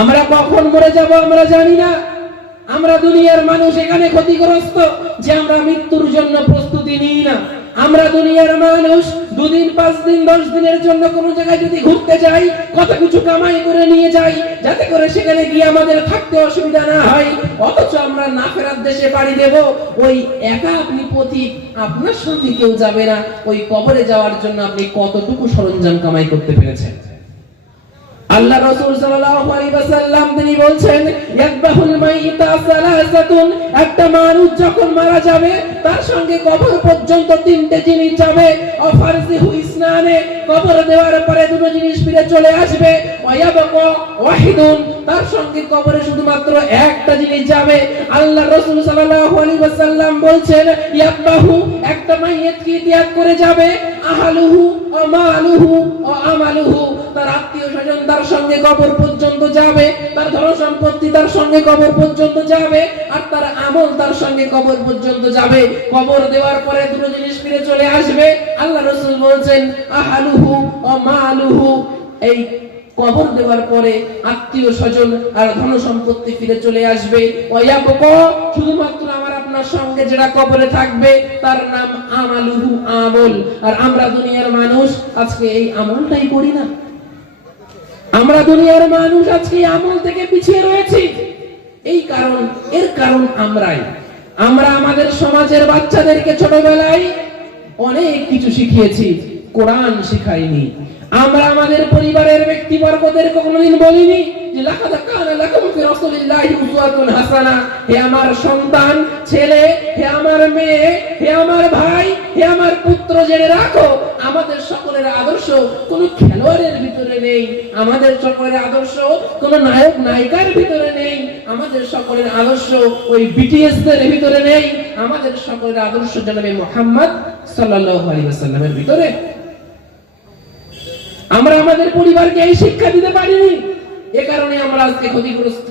আমরা কখন মরে যাব আমরা জানি না। আমরা দুনিয়ার মানুষ এখানে ক্ষতিগ্রস্ত যে আমরা মৃত্যুর জন্য প্রস্তুতি নিই না। আমরা দুনিয়ার মানুষ 2 দিন 5 দিন 10 দিনের জন্য কোনো জায়গায় যদি ঘুরতে যাই, কত কিছু কামাই করে নিয়ে যাই যাতে করে সেখানে গিয়ে আমাদের থাকতে অসুবিধা না হয়, অথচ আমরা না ফেরার দেশে পাড়ি দেব। ওই একা আপনি পথিক, আপনার সঙ্গে কেউ যাবে না। ওই কবরে যাওয়ার জন্য আপনি কতটুকু সরঞ্জাম কামাই করতে পেরেছেন? আল্লাহ রাসূল সাল্লাল্লাহু আলাইহি ওয়াসাল্লাম তিনি বলছেন, ইয়াকবাহুল মাইতা সালাসাতুন, একটা মানুষ যখন মারা যাবে তার সঙ্গে কবর পর্যন্ত 3টে জিনিস যাবে। অফারজিহু ইসনানে, কবর দেওয়ার পরে 2টো জিনিস ফিরে চলে আসবে। ওয়ায়াবকা ওয়াহিদুন, তার সঙ্গে কবরে শুধুমাত্র একটা জিনিস যাবে। আল্লাহ রাসূল সাল্লাল্লাহু আলাইহি ওয়াসাল্লাম বলছেন, ইয়াকবাহু, একটা মাইয়িত কি ত্যাগ করে যাবে, আহলুহু ওয়া মালুহু ওয়া আমালুহু, তার আত্মীয় স্বজন তার সঙ্গে কবর পর্যন্ত যাবে, তার ধন সম্পত্তি তার সঙ্গে কবর পর্যন্ত যাবে, আর তার আমল তার সঙ্গে কবর পর্যন্ত যাবে। কবর দেওয়ার পরে 2টো জিনিস ফিরে চলে আসবে। আল্লাহ রাসূল বলেন, আহলুহু ওয়া মালুহু, এই কবর দেওয়ার পরে আত্মীয় স্বজন আর ধন সম্পত্তি ফিরে চলে আসবে। ওয়ায়াবকা, শুধুমাত্র আমার আপনার সঙ্গে যেটা কবরে থাকবে তার নাম আমালুহু, আমল। আর আমরা দুনিয়ার মানুষ আজকে এই আমলটাই করি না। আমরা দুনিয়ার মানুষ আজকে আমল থেকে পিছিয়ে রয়েছি। এর কারণ আমরা আমাদের সমাজের বাচ্চাদেরকে ছোটবেলায় অনেক কিছু শিখিয়েছি, কোরআন শিখাইনি। আমরা আমাদের পরিবারের ব্যক্তিবর্গদেরকে কোনোদিন বলিনি যে লাকাদ কানা লাকুম ফি রাসূলিল্লাহি উসওয়াতুন হাসানা, হে আমার সন্তান, ছেলে, হে আমার মেয়ে, হে আমার ভাই, হে আমার পুত্র, জেনে রাখো আমাদের সকলের আদর্শ কোন খেলোয়াড়ের ভিতরে নেই, আমাদের সকলের আদর্শ কোন নায়ক নায়িকার ভিতরে নেই, আমাদের সকলের আদর্শ ওই বিটিএস দের ভিতরে নেই, আমাদের সকলের আদর্শ জনাবে মুহাম্মদ সাল্লাল্লাহু আলাইহি ওয়াসাল্লামের ভিতরে। আমরা আমাদের পরিবারকে এই শিক্ষা দিতে পারিনি, এ কারণে আমরা আজকে ক্ষতিগ্রস্ত।